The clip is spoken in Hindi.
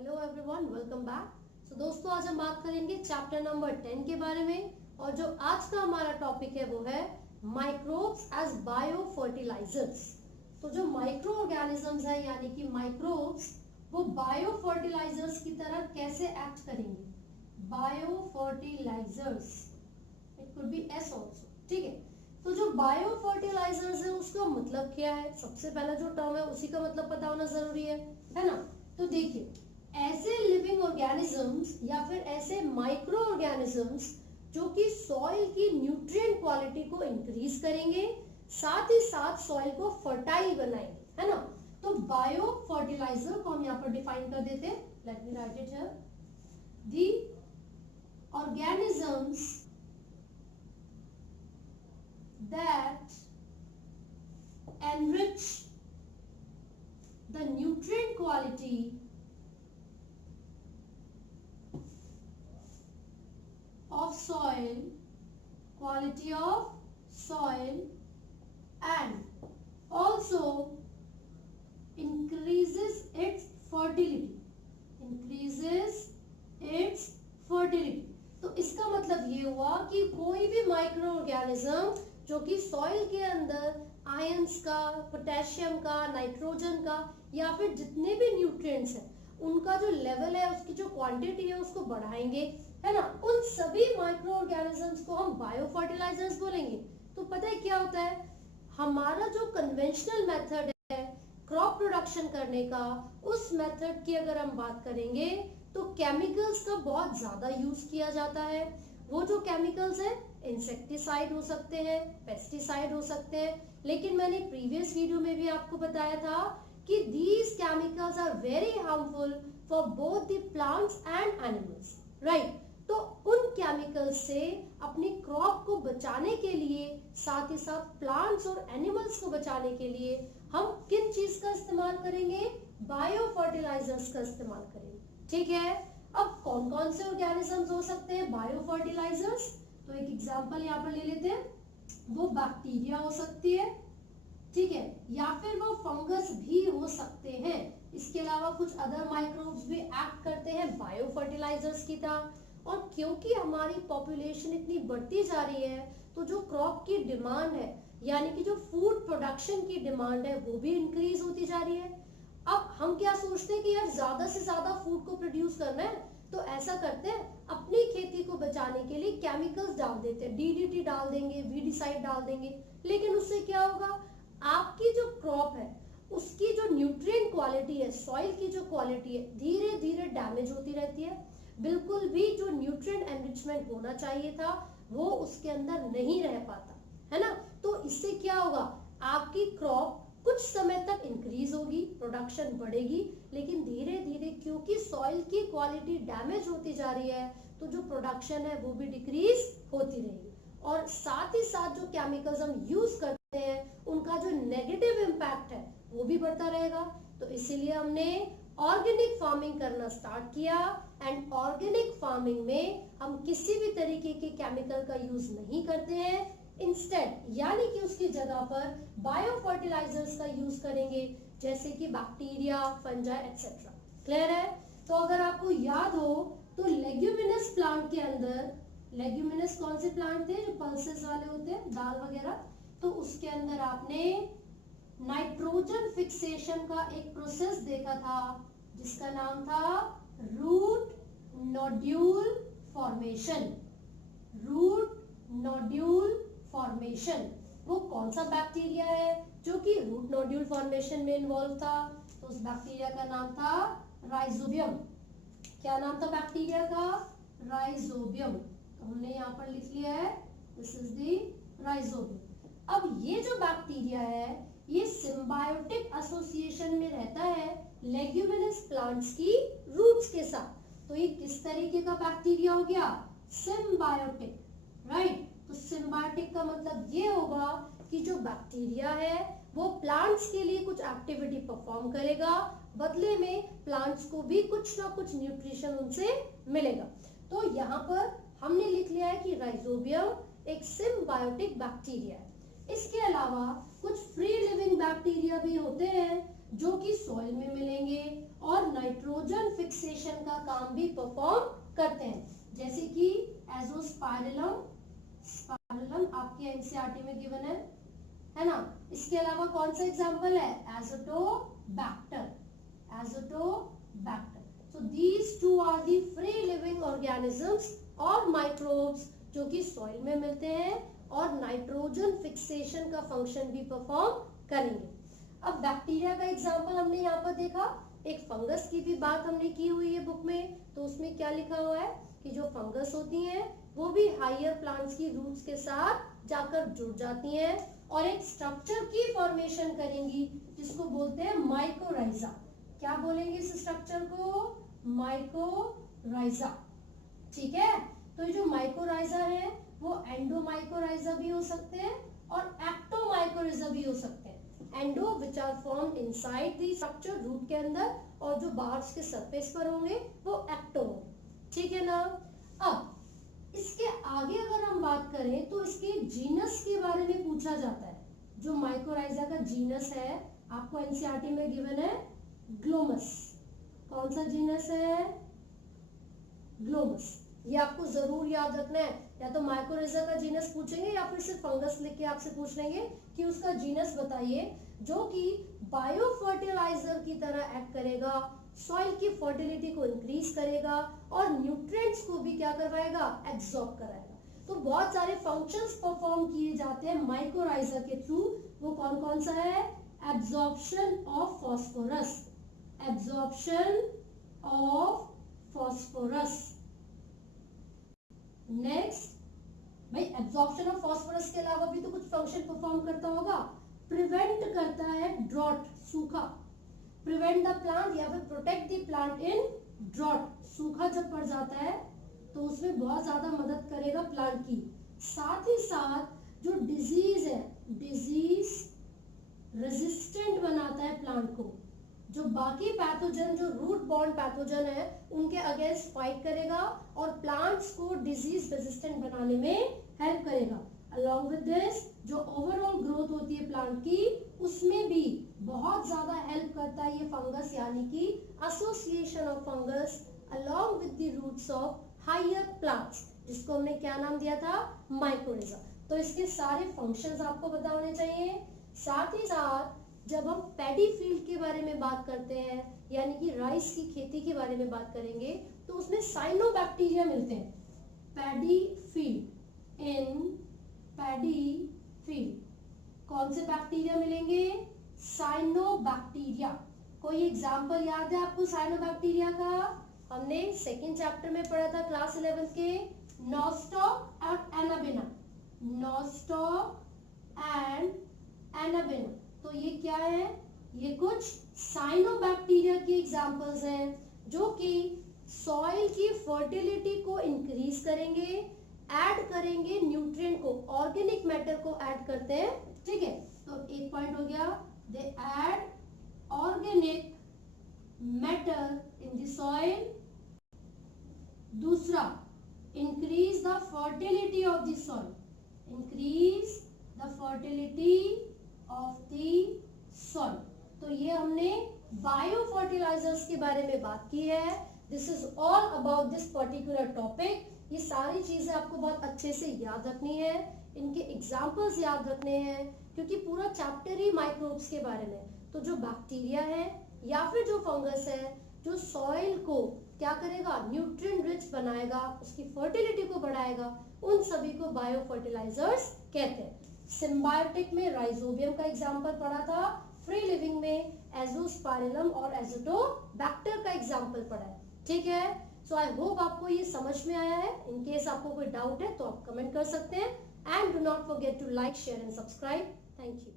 Hello everyone, welcome back. दोस्तों, आज हम बात करेंगे चैप्टर नंबर 10 के बारे में। और जो आज का हमारा टॉपिक है वो है माइक्रोब्स एज बायो फर्टिलाइजर्स। तो जो माइक्रो ऑर्गेनिजम्स है यानी कि माइक्रोब्स, वो बायो फर्टिलाइजर्स की तरह कैसे एक्ट करेंगे। Bio fertilisers, it could be as also, ठीक है। तो जो बायो फर्टिलाइजर्स है उसका मतलब क्या है, सबसे पहला जो टर्म है उसी का मतलब पता होना जरूरी है ना। तो देखिए, ऐसे लिविंग ऑर्गेनिजम्स या फिर ऐसे माइक्रो ऑर्गेनिजम्स जो कि सॉइल की न्यूट्रिएंट क्वालिटी को इंक्रीज करेंगे, साथ ही साथ सॉइल को फर्टाइल बनाएंगे, है ना। तो बायो फर्टिलाइजर को हम यहाँ पर डिफाइन कर देते हैं। Let me right it here. The organisms that enrich the nutrient quality of soil, and also increases its fertility। तो इसका मतलब ये हुआ कि कोई भी माइक्रो ऑर्गेनिज्म जो कि सॉइल के अंदर आयंस का, पोटेशियम का, नाइट्रोजन का या फिर जितने भी न्यूट्रिएंट्स हैं उनका जो लेवल है, उसकी जो क्वांटिटी है उसको बढ़ाएंगे, है ना। उन सभी माइक्रो ऑर्गेनिजम्स को हम बायो फर्टिलाइजर्स बोलेंगे। तो पता है क्या होता है, हमारा जो कन्वेंशनल मेथड है क्रॉप प्रोडक्शन करने का, उस मेथड की अगर हम बात करेंगे तो केमिकल्स का बहुत ज्यादा यूज किया जाता है। वो जो केमिकल्स है, इंसेक्टिसाइड हो सकते हैं, पेस्टिसाइड हो सकते हैं, लेकिन मैंने प्रीवियस वीडियो में भी आपको बताया था कि these chemicals are very harmful for both the plants and animals, right? तो उन केमिकल्स से अपनी क्रॉप को बचाने के लिए, साथ ही साथ प्लांट्स और एनिमल्स को बचाने के लिए हम किन चीज का इस्तेमाल करेंगे, बायो फर्टिलाइजर्स का इस्तेमाल करेंगे, ठीक है। अब कौन कौन से ऑर्गेनिजम्स हो सकते हैं बायो फर्टिलाइजर्स, तो एक एग्जांपल यहाँ पर ले लेते हैं। वो बैक्टीरिया हो सकती है, ठीक है, या फिर वो फंगस भी हो सकते हैं। इसके अलावा कुछ अदर माइक्रोब्स भी एक्ट करते हैं बायो फर्टिलाइजर्स की तरह। और क्योंकि हमारी पॉपुलेशन इतनी बढ़ती जा रही है तो जो क्रॉप की डिमांड है यानी कि जो फूड प्रोडक्शन की डिमांड है वो भी इंक्रीज होती जा रही है। अब हम क्या सोचते हैं कि यार ज्यादा से ज्यादा फूड को प्रोड्यूस करना है, तो ऐसा करते हैं, अपनी खेती को बचाने के लिए केमिकल्स डाल देते हैं, डीडीटी डाल देंगे, वीडिसाइड डाल देंगे। लेकिन उससे क्या होगा, आपकी जो क्रॉप है उसकी जो न्यूट्रिएंट क्वालिटी है, सॉइल की जो क्वालिटी है, धीरे धीरे डैमेज होती रहती है। बिल्कुल भी जो न्यूट्रिएंट एनरिचमेंट होना चाहिए था वो उसके अंदर नहीं रह पाता, है ना। तो इससे क्या होगा, आपकी क्रॉप कुछ समय तक इंक्रीज होगी, प्रोडक्शन बढ़ेगी, लेकिन धीरे धीरे क्योंकि सॉइल की क्वालिटी डैमेज होती जा रही है तो जो प्रोडक्शन है वो भी डिक्रीज होती रहेगी। और साथ ही साथ जो केमिकल्स हम यूज करते हैं उनका जो नेगेटिव इम्पैक्ट है वो भी बढ़ता रहेगा। तो इसीलिए हमने ऑर्गेनिक फार्मिंग करना स्टार्ट किया। एंड ऑर्गेनिक फार्मिंग में हम किसी भी तरीके के केमिकल का यूज नहीं करते हैं, इंस्टेड यानी कि उसकी जगह पर बायो फर्टिलाइजर्स का यूज करेंगे, जैसे कि बैक्टीरिया, फंजाई एक्सेट्रा। क्लियर है। तो अगर आपको याद हो तो लेग्यूमिनस प्लांट के अंदर, लेग्यूमिनस कौन से प्लांट थे जो पल्सेस वाले होते हैं, दाल वगैरह, तो उसके अंदर आपने नाइट्रोजन फिक्सेशन का एक प्रोसेस देखा था जिसका नाम था root nodule formation. Root nodule formation, वो कौन सा बैक्टीरिया है जो कि रूट नोड्यूल फॉर्मेशन में इन्वॉल्व था, तो उस बैक्टीरिया का नाम था राइजोबियम। क्या नाम था बैक्टीरिया का, राइजोबियम। तो हमने यहाँ पर लिख लिया है, दिस इज द राइजोबियम। अब ये जो बैक्टीरिया है ये सिम्बायोटिक एसोसिएशन में रहता है लेग्यूमिनस प्लांट्स की रूट्स के साथ। तो ये किस तरीके का बैक्टीरिया हो गया, सिम्बायोटिक, राइट। तो सिम्बायोटिक का मतलब ये होगा कि जो बैक्टीरिया है वो प्लांट्स के लिए कुछ एक्टिविटी परफॉर्म करेगा, बदले में प्लांट्स को भी कुछ ना कुछ न्यूट्रिशन उनसे मिलेगा। तो यहाँ पर हमने लिख लिया है कि राइजोबियम एक सिम्बायोटिक बैक्टीरिया है। इसके अलावा कुछ फ्री लिविंग बैक्टीरिया भी होते हैं जो कि सॉइल में मिलेंगे और नाइट्रोजन नाइट्रोजन फिक्सेशन का काम भी परफॉर्म करते हैं, जैसे कि एजोस्पाइरलम आपके एनसीईआरटी में गिवन है ना। इसके अलावा कौन सा एग्जांपल है, Azotobacter. So these two are the free living organisms और माइक्रोब्स जो कि सॉइल में मिलते हैं और नाइट्रोजन फिक्सेशन का फंक्शन भी परफॉर्म करेंगे। अब बैक्टीरिया का एग्जांपल हमने यहाँ पर देखा, एक फंगस की भी बात हमने की हुई है बुक में, तो उसमें क्या लिखा हुआ है कि जो फंगस होती हैं वो भी हायर प्लांट्स की रूट्स के साथ जाकर जुड़ जाती हैं और एक स्ट्रक्चर की फॉर्मेशन करेंगी जिसको बोलते हैं माइकोराइजा। क्या बोलेंगे इस स्ट्रक्चर को, माइकोराइजा। ठीक है, तो ये जो माइकोराइजा है वो एंडोमाइकोराइजा भी हो सकते हैं और एक्टोमाइकोराइजा भी हो सकते हैं। Endo which are formed inside the structure, root के अंदर, और जो बाहर के सरफेस पर होंगे वो एक्टो होंगे। ठीक है ना। अब इसके आगे अगर हम बात करें तो इसके जीनस के बारे में पूछा जाता है। जो माइकोराइजा का जीनस है आपको एनसीईआरटी में गिवन है ग्लोमस। कौन सा जीनस है, ग्लोमस। ये आपको जरूर याद रखना है, या तो माइकोराइजा का जीनस पूछेंगे या फिर सिर्फ फंगस लिख के आपसे पूछ लेंगे कि उसका जीनस बताइए, जो कि बायो फर्टिलाइजर की तरह एक्ट करेगा, सॉइल की फर्टिलिटी को इंक्रीज करेगा और न्यूट्रिएंट्स को भी क्या करवाएगा, एब्जॉर्ब कराएगा। तो बहुत सारे फंक्शंस परफॉर्म किए जाते हैं माइकोराइजा के थ्रू। वो कौन कौन सा है, एब्जॉर्प्शन ऑफ फॉस्फोरस, नेक्स्ट भाई एब्जॉर्प्शन ऑफ फॉस्फोरस के अलावा भी तो कुछ फंक्शन परफॉर्म करता होगा। प्रिवेंट करता है ड्रॉट, सूखा, प्रिवेंट द प्लांट या फिर protect the plant in drought. सूखा जब पड़ जाता है तो उसमें बहुत ज्यादा मदद करेगा प्लांट की। साथ ही साथ जो डिजीज है, डिजीज रेजिस्टेंट बनाता है प्लांट को। जो बाकी पैथोजन, जो रूट बॉर्न पैथोजन है, उनके अगेंस्ट फाइट करेगा और प्लांट्स को डिजीज रेजिस्टेंट बनाने में हेल्प करेगा। अलॉन्ग विद दिस जो ओवरऑल ग्रोथ होती है प्लांट की, उसमें भी बहुत ज्यादा हेल्प करता है ये फंगस, यानी कि association of fungus along with the roots of higher plants, जिसको हमने क्या नाम दिया था, माइकोराइजा। तो इसके सारे फंक्शंस आपको पता होने चाहिए। साथ ही साथ जब हम पैडी फील्ड के बारे में बात करते हैं, यानी कि राइस की खेती के बारे में बात करेंगे, तो उसमें साइनोबैक्टीरिया मिलते हैं। पैडी फील्ड, इन पैडी फील्ड कौन से बैक्टीरिया मिलेंगे, साइनोबैक्टीरिया। कोई एग्जांपल याद है आपको साइनोबैक्टीरिया का, हमने सेकेंड चैप्टर में पढ़ा था क्लास 11 के, नॉस्टॉक और एनाबेना, नॉस्टॉक एंड एनाबेना। तो ये क्या है, ये कुछ साइनोबैक्टीरिया के एग्जांपल्स हैं जो कि सॉइल की फर्टिलिटी को इंक्रीज करेंगे, ऐड करेंगे न्यूट्रिएंट को, ऑर्गेनिक मैटर को ऐड करते हैं। ठीक है, तो एक पॉइंट हो गया, they add organic matter in the soil. दूसरा, increase the fertility of the soil, increase the fertility of the soil. तो ये हमने बायो फर्टिलाइजर्स के बारे में बात की है। This is all about this particular topic. ये सारी चीजें आपको बहुत अच्छे से याद रखनी है, इनके एग्जाम्पल्स याद रखने हैं, क्योंकि पूरा चैप्टर ही माइक्रोब्स के बारे में। तो जो बैक्टीरिया है या फिर जो फंगस है, जो सॉइल को क्या करेगा, न्यूट्रिएंट रिच बनाएगा, उसकी फर्टिलिटी को बढ़ाएगा, उन सभी को बायो फर्टिलाइजर्स कहते हैं। सिम्बायोटिक में राइजोबियम का एग्जाम्पल पढ़ा था, फ्री लिविंग में एजोस्पाइरलम और एजोटोबैक्टर का एग्जाम्पल पढ़ा है। ठीक है, सो आई होप आपको ये समझ में आया है। इन केस आपको कोई डाउट है तो आप कमेंट कर सकते हैं, and do not forget to like, share and subscribe. Thank you.